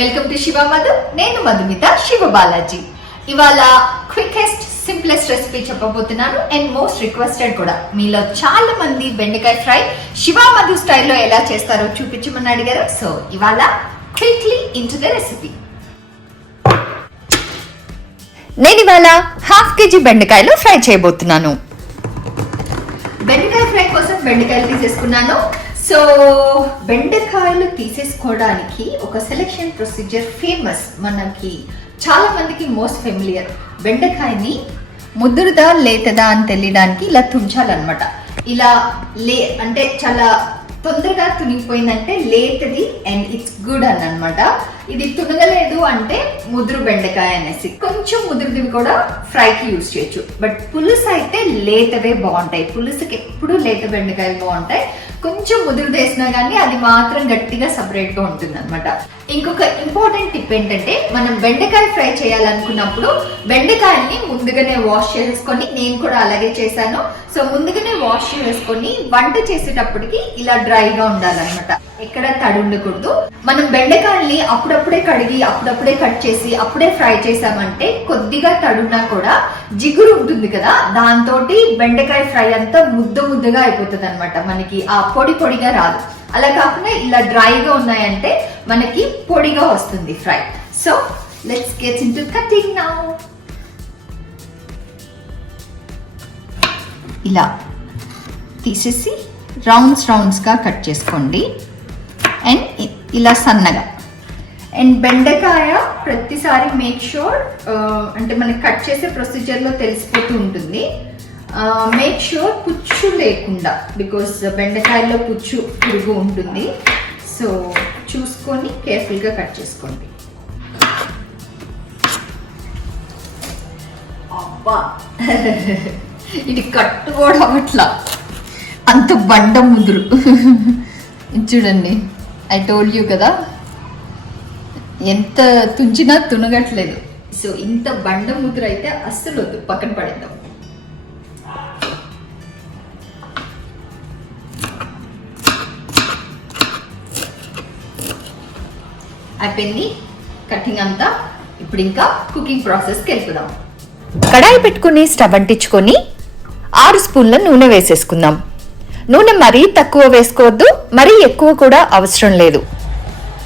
Welcome to శివమధు. నేను మధుమిత శివ బాలాజీ. ఇవాళ quickest simplest recipe చెప్పబోతున్నాను అండ్ మోస్ట్ రిక్వెస్టెడ్ కూడా. మీలో చాలా మంది బెండకాయ ఫ్రై శివమధు స్టైల్లో ఎలా చేస్తారో చూపించమని అడిగారు. సో ఇవాళ quickly in to the recipe. నేను ఇవాళ హాఫ్ కేజీ బెండకాయలు ఫ్రై చేయబోతున్నాను. బెండకాయ ఫ్రై కోసం బెండకాయలు తీసేసుకున్నాను. సో బెండకాయలు తీసేసుకోవడానికి ఒక సెలెక్షన్ ప్రొసీజర్ ఫేమస్, మనకి చాలా మందికి మోస్ట్ ఫెమిలియర్. బెండకాయని ముదురుదా లేతదా అని తెలియడానికి ఇలా తుంచాలన్నమాట. ఇలా అంటే చాలా తొందరగా తునిగిపోయిందంటే లేతది అండ్ ఇట్స్ గుడ్ అని అనమాట. ఇది తునగలేదు అంటే ముదురు బెండకాయ అనేసి. కొంచెం ముదురుదివి కూడా ఫ్రైకి యూజ్ చేయొచ్చు, బట్ పులుసు అయితే లేతవే బాగుంటాయి. పులుసుకి ఎప్పుడు లేత బెండకాయలు బాగుంటాయి. కొంచెం ముదురు వేసినా కానీ అది మాత్రం గట్టిగా సపరేట్ గా ఉంటుంది అనమాట. ఇంకొక ఇంపార్టెంట్ టిప్ ఏంటంటే, మనం బెండకాయ ఫ్రై చేయాలనుకున్నప్పుడు బెండకాయల్ని ముందుగానే వాష్ చేసేసుకొని, నేను కూడా అలాగే చేశాను. సో ముందుగానే వాష్ చేసుకొని వంట చేసేటప్పటికి ఇలా డ్రైగా ఉండాలన్నమాట, ఎక్కడ తడి ఉండకూడదు. మనం బెండకాయల్ని అప్పుడప్పుడే కడిగి అప్పుడప్పుడే కట్ చేసి అప్పుడే ఫ్రై చేసామంటే కొద్దిగా తడున్నా కూడా జిగురు ఉంటుంది కదా, దాంతో బెండకాయ ఫ్రై అంతా ముద్దగా అయిపోతుంది అనమాట. మనకి ఆ పొడిగా రాదు. అలా కాకుండా ఇలా డ్రైగా ఉన్నాయంటే మనకి పొడిగా వస్తుంది fry. So let's get into cutting now. ఇలా తీసేసి రౌండ్స్ గా కట్ చేసుకోండి అండ్ ఇలా సన్నగా. అండ్ బెండకాయ ప్రతిసారి మేక్ షూర్, అంటే మనకి కట్ చేసే ప్రొసీజర్లో తెలిసిపోతూ ఉంటుంది, మేక్ షూర్ పుచ్చు లేకుండా, బికాస్ బెండకాయలో పుచ్చు పురుగు ఉంటుంది. సో చూసుకొని కేర్ఫుల్గా కట్ చేసుకోండి. అబ్బా ఇది కట్టు కూడా అవ్వట్లా, అంత బండ ముదురు. చూడండి, ఐ టోల్డ్ యూ కదా, ఎంత తుంచినా తునగట్లేదు. సో ఇంత బండ ముదురు అయితే అస్సలు వద్దు, పక్కన పడేద్దాం. అయిపోయింది కటింగ్ అంతా. ఇప్పుడు ఇంకా కుకింగ్ ప్రాసెస్కి వెళ్ళిపోదాం. కడాయి పెట్టుకుని స్టవ్ అంటించుకొని 6 స్పూన్ల నూనె వేసేసుకుందాం. నూనె మరీ తక్కువ వేసుకోవద్దు, మరీ ఎక్కువ కూడా అవసరం లేదు.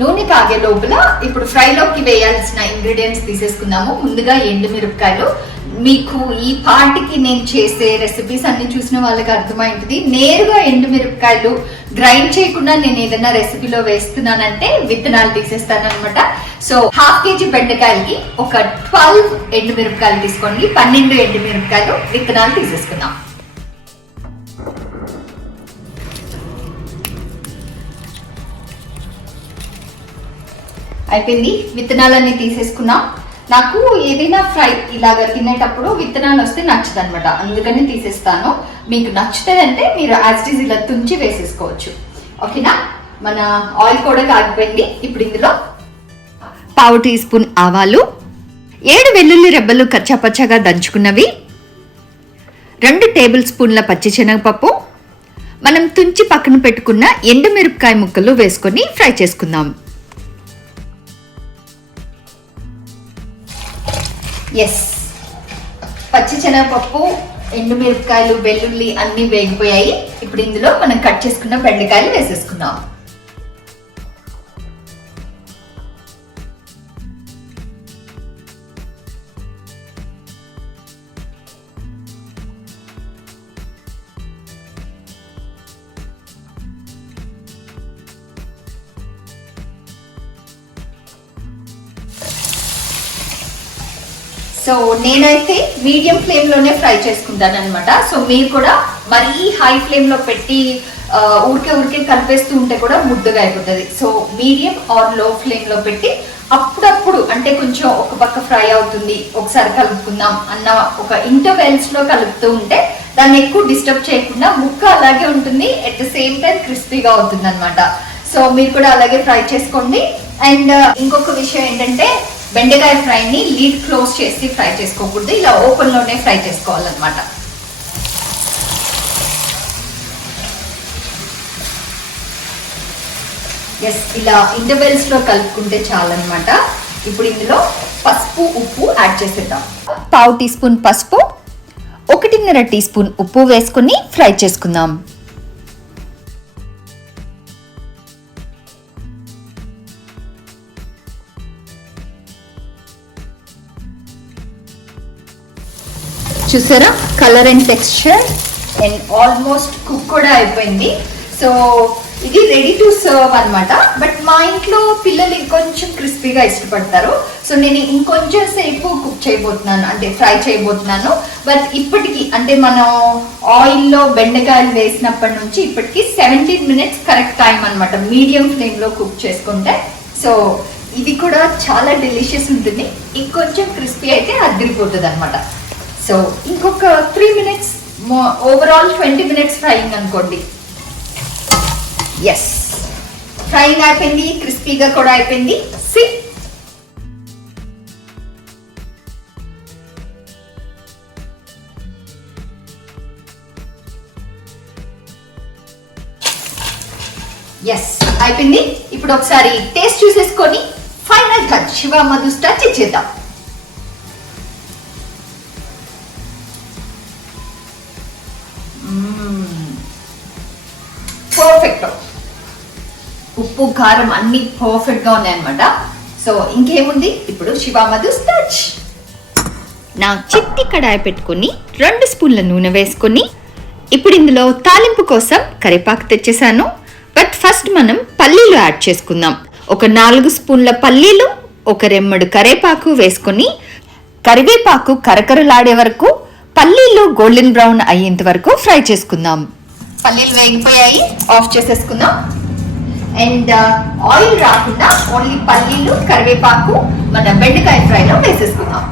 నూనె కాగే లోపల ఇప్పుడు ఫ్రైలోకి వేయాల్సిన ఇంగ్రీడియంట్స్ తీసేసుకుందాము. ముందుగా ఎండుమిరపకాయలు. మీకు ఈ పార్టీకి నేను చేసే రెసిపీస్ అన్ని చూసిన వాళ్ళకి అర్థమైంటుంది. నేరుగా ఎండుమిరపకాయలు గ్రైండ్ చేయకుండా నేను ఏదైనా రెసిపీలో వేస్తున్నానంటే విత్తనాలు తీసేస్తాను అనమాట. సో హాఫ్ కేజీ బెండకాయలకి ఒక 12 ఎండుమిరపకాయలు తీసుకోండి. 12 ఎండుమిరపకాయలు విత్తనాలు తీసేసుకుందాం. అయిపోయింది, విత్తనాలన్నీ తీసేసుకున్నాం. నాకు ఏదైనా ఫ్రై ఇలాగ తినేటప్పుడు విత్తనాలు వస్తే నచ్చదు అనమాట, అందుకని తీసేస్తాను. మీకు నచ్చుతుందంటే మీరు యాజ్ ఇలా తుంచి వేసేసుకోవచ్చు. ఓకేనా, మన ఆయిల్ కూడా కాగిపోయింది. ఇప్పుడు ఇందులో పావు టీ స్పూన్ ఆవాలు, 7 వెల్లుల్లి రెబ్బలు కచ్చాపచ్చాగా దంచుకున్నవి, 2 టేబుల్ స్పూన్ల పచ్చిశనగపప్పు, మనం తుంచి పక్కన పెట్టుకున్న ఎండుమిరపకాయ ముక్కలు వేసుకొని ఫ్రై చేసుకుందాం. ఎస్, పచ్చిశనగపప్పు, ఎండుమిరపకాయలు, వెల్లుల్లి అన్ని వేగిపోయాయి. ఇప్పుడు ఇందులో మనం కట్ చేసుకున్న బెండకాయలు వేసేసుకుందాం. సో నేనైతే మీడియం ఫ్లేమ్ లోనే ఫ్రై చేసుకుంటాను అనమాట. సో మీరు కూడా మరీ హై ఫ్లేమ్ లో పెట్టి ఊరికే కలిపేస్తూ ఉంటే కూడా ముద్దగా అయిపోతుంది. సో మీడియం ఆర్ లో ఫ్లేమ్ లో పెట్టి అప్పుడప్పుడు, అంటే కొంచెం ఒక పక్క ఫ్రై అవుతుంది ఒకసారి కలుపుకుందాం అన్న ఒక ఇంటర్వెల్స్ లో కలుపుతూ ఉంటే దాన్ని ఎక్కువ డిస్టర్బ్ చేయకుండా ముక్క అలాగే ఉంటుంది, అట్ ద సేమ్ టైం క్రిస్పీగా అవుతుంది అనమాట. సో మీరు కూడా అలాగే ఫ్రై చేసుకోండి. అండ్ ఇంకొక విషయం ఏంటంటే, బెండకాయ ఫ్రైని లీడ్ క్లోజ్ చేసి ఫ్రై చేసుకోకూడదు, ఇలా ఓపెన్ లోనే ఫ్రై చేసుకోవాలన్నమాట. ఎస్, ఇలా ఇంటర్వెల్స్ లో కలుపుకుంటే చాలన్నమాట. ఇప్పుడు ఇందులో పసుపు ఉప్పు యాడ్ చేసేద్దాం. పావు టీ స్పూన్ పసుపు, 1.5 టీ స్పూన్ ఉప్పు వేసుకుని ఫ్రై చేసుకుందాం. చూసారా colour and texture, and almost cook కూడా అయిపోయింది. సో ఇది రెడీ టు సర్వ్ అన్నమాట. బట్ మా ఇంట్లో పిల్లలు ఇంకొంచెం క్రిస్పీగా ఇష్టపడతారు. సో నేను ఇంకొంచెం సేపు కుక్ చేయబోతున్నాను, అంటే ఫ్రై చేయబోతున్నాను. బట్ ఇప్పటికి అంటే మనం ఆయిల్లో బెండకాయలు వేసినప్పటి నుంచి ఇప్పటికి 17 మినిట్స్ కరెక్ట్ టైం అన్నమాట, మీడియం ఫ్లేమ్లో కుక్ చేసుకుంటే. సో ఇది కూడా చాలా డెలిషియస్ ఉంటుంది. ఇంకొంచెం క్రిస్పీ అయితే అదిరిపోతుంది అనమాట. సో ఇంకొక 3 మినిట్స్, ఓవరాల్ 20 మినిట్స్ ఫ్రైయింగ్ అనుకోండి. ఎస్, ఫ్రైయింగ్ అయిపోయింది, క్రిస్పీగా కూడా అయిపోయింది. సి ఎస్ అయిపోయింది. ఇప్పుడు ఒకసారి టేస్ట్ చూసేసుకొని ఫైనల్ టచ్ శివమధు టచ్ ఇచ్చేద్దాం. పర్ఫెక్ట్, ఉప్పు కారం అన్ని పర్ఫెక్ట్ గా ఉన్నాయన్నమాట. సో ఇంకేముంది, ఇప్పుడు శివమధు టచ్. నా చిట్టి కడాయి పెట్టుకుని 2 స్పూన్ల నూనె వేసుకొని ఇప్పుడు ఇందులో తాలింపు కోసం కరివేపాకు తెచ్చేసాను. బట్ ఫస్ట్ మనం పల్లీలు యాడ్ చేసుకుందాం. ఒక 4 స్పూన్ల పల్లీలు, 1 రెమ్మడు కరివేపాకు వేసుకొని కరివేపాకు కరకరలాడే వరకు, పల్లీలు గోల్డెన్ బ్రౌన్ అయ్యేంత వరకు ఫ్రై చేసుకుందాం. పల్లీలు వేగిపోయాయి, ఆఫ్ చేసేసుకుందాం. అండ్ ఆయిల్ రాకుండా ఓన్లీ పల్లీలు కరివేపాకు మన బెండకాయ ఫ్రైలో వేసేసుకుందాం.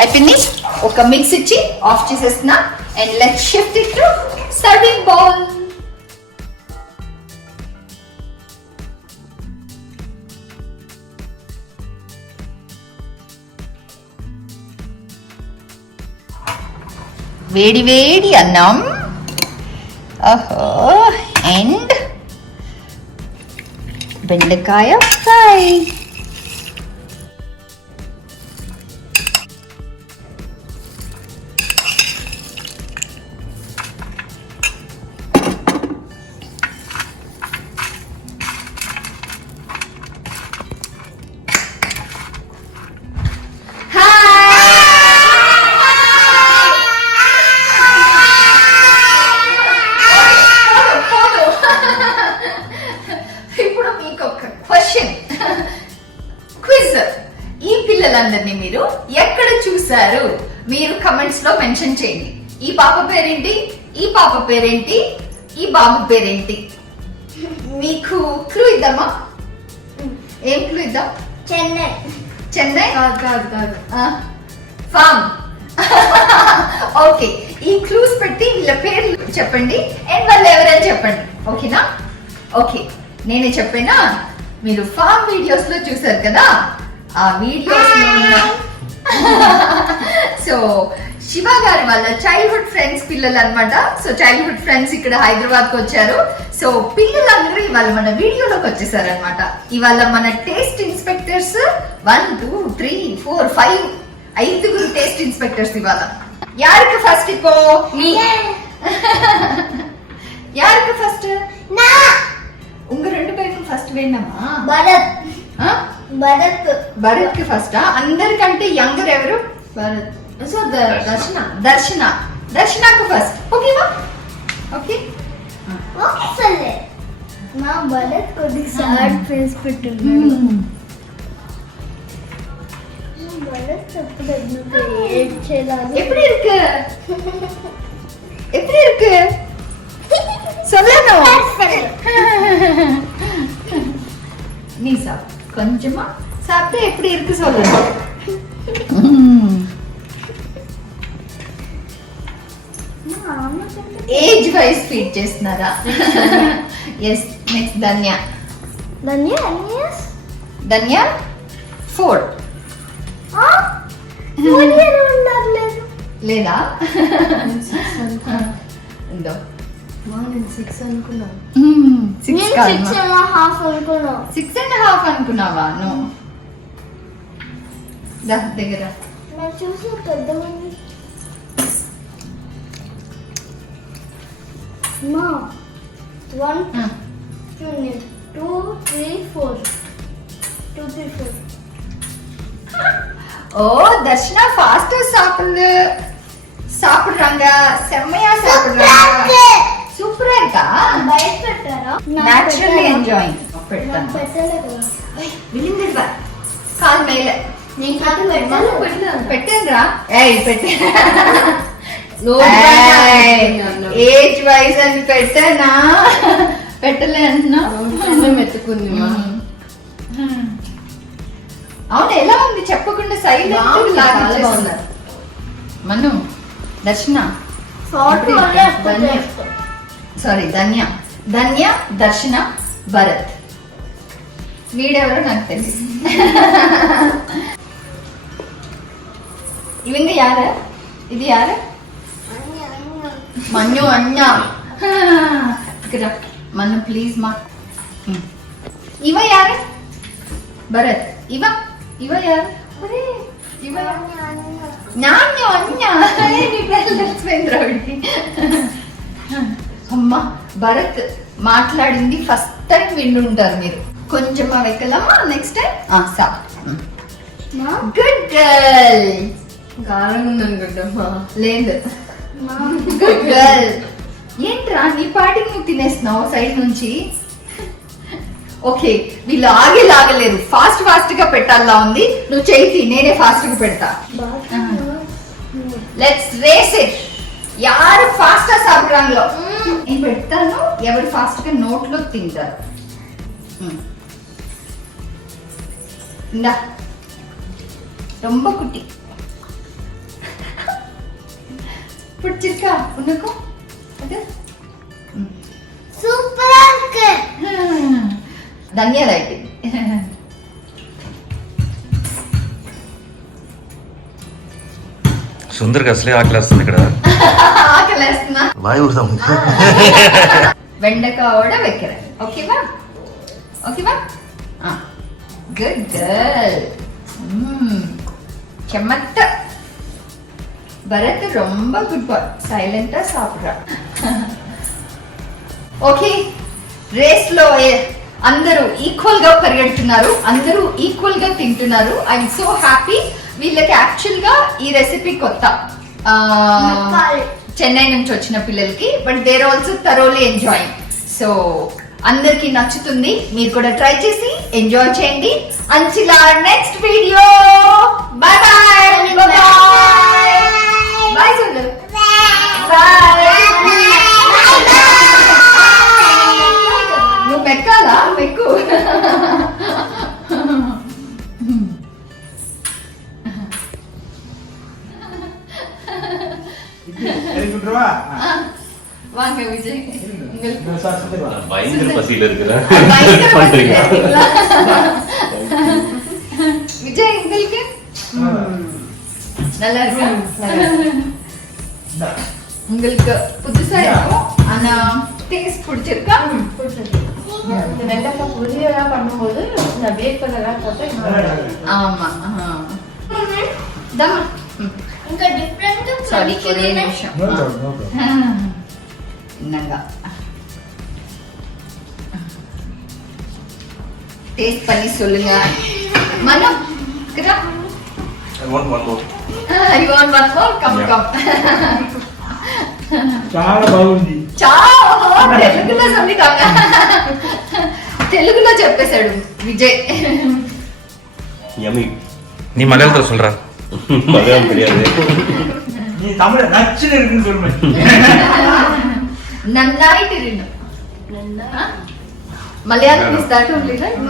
అయిపోయింది, ఒక మిక్స్ ఇచ్చి ఆఫ్ చేసేస్తున్నా. And let's shift it to serving bowl. వేడి వేడి అన్నం, ఓహో, అండ్ బెండకాయ ఫ్రై. పిల్లలందరినీ మీరు ఎక్కడ చూసారు? మీరు కమెంట్స్ లో మెన్షన్ చేయండి. ఈ పాప పేరేంటి, ఈ పాప పేరేంటి, ఈ బాబు పేరేంటి? మీకు క్లూ ఇద్దామా? ఏం క్లూ ఇద్దాం? చెన్నై. చెన్నై కాదు ఫామ్. ఓకే, ఈ క్లూస్ పెట్టి వీళ్ళ పేర్లు చెప్పండి అండ్ వాళ్ళు ఎవరైనా చెప్పండి. ఓకేనా? ఓకే, నేనే చెప్పేనా? మీరు ఫామ్ వీడియోస్ లో చూసారు కదా, ఆ వీడియోస్ లో ఉన్న సో శివ గారు వాళ్ళ చైల్డ్హుడ్ ఫ్రెండ్స్ పిల్లలు అన్నమాట. సో చైల్డ్హుడ్ ఫ్రెండ్స్ ఇక్కడ హైదరాబాద్ కు వచ్చారు. సో పిల్లలందరూ ఇవాళ మన వీడియోలోకి వచ్చేసారు అనమాట. ఇవాళ మన టేస్ట్ ఇన్స్పెక్టర్స్ 1 2 3 4 5 5 టేస్ట్ ఇన్స్పెక్టర్స్ ఇవాళ. యారికి ఫస్ట్ ఇపో? யாருக்கு ஃபர்ஸ்ட்? நான். உங்க ரெண்டு பேருக்கும் ஃபர்ஸ்ட் வேணுமா? భరత్. భరత్. భరత్కి ఫస్టా? అందరికంటే యంగర్ ఎవరు? భరత్. సో దర్శన. దర్శనకు ఫస్ట్. ఓకేవా? ఓకే ఓకే సరే. నా భరత్ కొద్దిగా సాడ్ ఫేస్ పెట్టున్నాడు. భరత్ ఎప్పుడు ఎందుకు ఏడ్చేలాగా? எப்படி இருக்கு? எப்படி இருக்கு? சொல்லணும். நீ சாப்பிடு, கொஞ்சமா சாப்பிட்டு எப்படி இருக்கு சொல்லணும். ఏజ్ వైజ్ ఫీడ్ చేస్తున్నారా? ఎస్. నెక్స్ట్ ధన్య. ధన్య ధన్య 4. ఉండట్లేదు. లేదా ఇందో 6 అనుకున్నాను. 6 కాదు 6.5 అనుకున్నాను. 6.5 అనుకున్నావా? నో దగ్గర నాకు చూసి పెద్దమంది. మా 1 2 3 4 2 3 4. ஓ தர்ஷனா ஃபாஸ்டா சாப்பிடுறாங்க, செம்மையா சாப்பிடுறாங்க. சூப்பரா இருக்கா? బయట పెట్టారా? Naturally enjoying. పెడతాను. పెట్టలేదు. విలిందిరా కాల్ మేలే. నేను కాదు పెట్టాను. పెట్టేంద్రా ఏయ్ పెట్టే ఏజ్ వైజ్ అని పెట్టానా? పెట్టలే అంటున్నా. మెత్తుకుంది అవును, ఎలా ఉంది చెప్పకుండా సైలెంట్ మను దర్శన సారీ ధన్య దర్శన భరత్. వీడెవరో నాకు తెలియదు. ఇవింగ యారు? ఇది యారు? మన్ను అన్న మన్ను ప్లీజ్ మా. ఇవ యారు? భరత్. ఇవ యారు? ఇవ నాన్య అన్న. అమ్మ భరత్ మాట్లాడింది ఫస్ట్ టైం వింటుంటారు మీరు. కొంచెం వెక్కలమ్మా నెక్స్ట్ టైం. సా గుడ్ గర్ల్. గారం ఉందనుకుంటా. లేదు గుడ్ గర్ల్. ఏంట్రా నీ పాటికి నువ్వు తినేస్తున్నావు సైడ్ నుంచి? ఓకే, వీళ్ళు లాగలేరు. ఫాస్ట్ గా పెట్టాలా ఉంది. నువ్వు చేయి, నేనే ఫాస్ట్ గా పెడతా. Let's race it. యారు ఫాస్ట్ గా సాப்பிடுறாங்களோ నేను పెడతాను. ఎవరు ఫాస్ట్ గా నోట్లో తింటారు. ఇందా ரொம்ப குட்டி பிடிச்சிருக்கா உனக்கும்? அது சூப்பரா இருக்கு. ధన్యవాదాలు. సుందర్కి అసలే ఆకలేస్తుంది ఇక్కడ. ఆకలేస్తున్నా. వెండకాయ வைக்கிறேன். ஓகேவா? ஓகேவா? Good girl. చెమట. భరత్ ரொம்ப గుడ్ బాయ్, సైలెంటా సాப்பிடுறா. ఓకే, రేస్ లో అందరూ ఈక్వల్ గా పరిగెడుతున్నారు, అందరూ ఈక్వల్ గా తింటున్నారు. I'm so happy. వీళ్ళకి యాక్చువల్ గా ఈ రెసిపీ కొత్త, చెన్నై నుంచి వచ్చిన పిల్లలకి. But they're also thoroughly enjoying. So అందరికి నచ్చుతుంది. మీరు కూడా ట్రై చేసి ఎంజాయ్ చేయండి. Until our next video. Bye bye. Bye Sundar. Bye. నువ్వు మెక్కాలా? మెక్కు. வாங்க விஜய். பயங்கர பசியில இருக்கிற விஜய் உங்களுக்கு நல்லா இருக்கு. உங்களுக்கு புதுசா இருக்கும் ஆனா டேஸ்ட் பிடிச்சிருக்கா? வெண்டைக்காய் பொரியலா பண்ணும்போது இந்த வேப்பெல்லாம் போட்டு ஆமா. தம் ఇంకా డిఫరెంట్ సారీ ఒరే నిమిషం. ఇన్నగా టేస్ట్ பண்ணி சொல்லுங்க. மனம் கிரா I want one more. You want one more? Come. చాలా బాగుంది. తెలుగులో సంగీతంగా తెలుగులో చెప్పేశాడు విజయ్. Yummy. நீ மலையாளத்துல சொல்றா. மலையாளம் தெரியாது. நீ தமிழ நச்சுன்னு இருக்குன்னு சொல்லுங்க. நன்னாயிட்டு இருக்கு. Malayalam is that only right?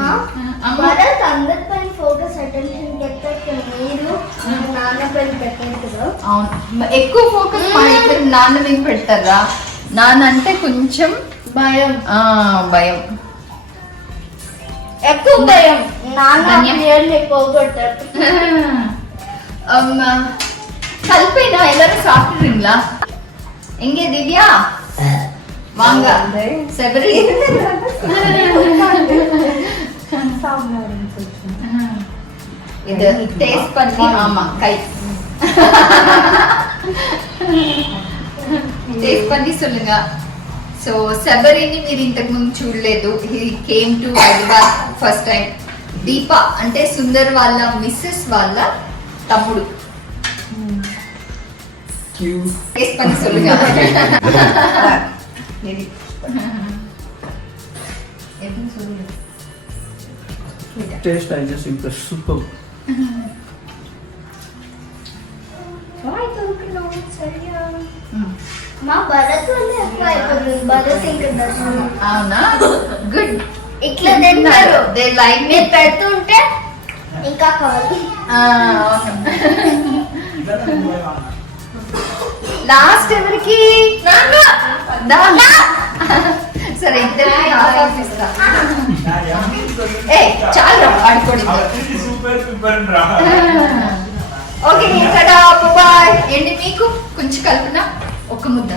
Bharat అందరిపైన ఫోకస్ అటెన్షన్ పెట్టక మీరు నాన్న పైన పెట్టారు కదా. అవును, ఎక్కువ ఫోకస్ మా ఇద్దరు నాన్న మీద పెడతారా? నాన్న అంటే కొంచెం భయం. భయం, ఎక్కువ భయం. నాన్న పేర్లు ఎక్కువ కొట్టారు. கல்பேனா எல்லாரும் சாப்பிடுறீங்களா? எங்கே திவ்யா வாங்க. செபரி இது டேஸ்ட் பண்ணி ஆமா கை టేస్ట్ பண்ணி சொல்லுங்க. సో శబరిని మీరు ఇంతకు ముందు చూడలేదు. He came to Hyderabad first time. Deepa అంటే సుందర్ వాళ్ళ మిస్సెస్ వాళ్ళ తమ్ముడు. టేస్ట్ பண்ணி சொல்லுங்க. Taste I just impressed. Super. మా భరత్ వల్ల ఎక్కువ అయిపోతుంది. భరత్ ఇంకా అవునా? గుడ్. ఇట్లా తింటారు. దే లైక్ మీరు పెడుతుంటే ఇంకా కావాలి. లాస్ట్ ఎవరికి? సరే ఇద్దరికి ఇస్తా. ఏ చాలు ఆడుకోండి. Super. ఓకే ఇక్కడ బాయ్. ఏంటి మీకు కొంచెం కలుపునా? ఒక ముద్ద.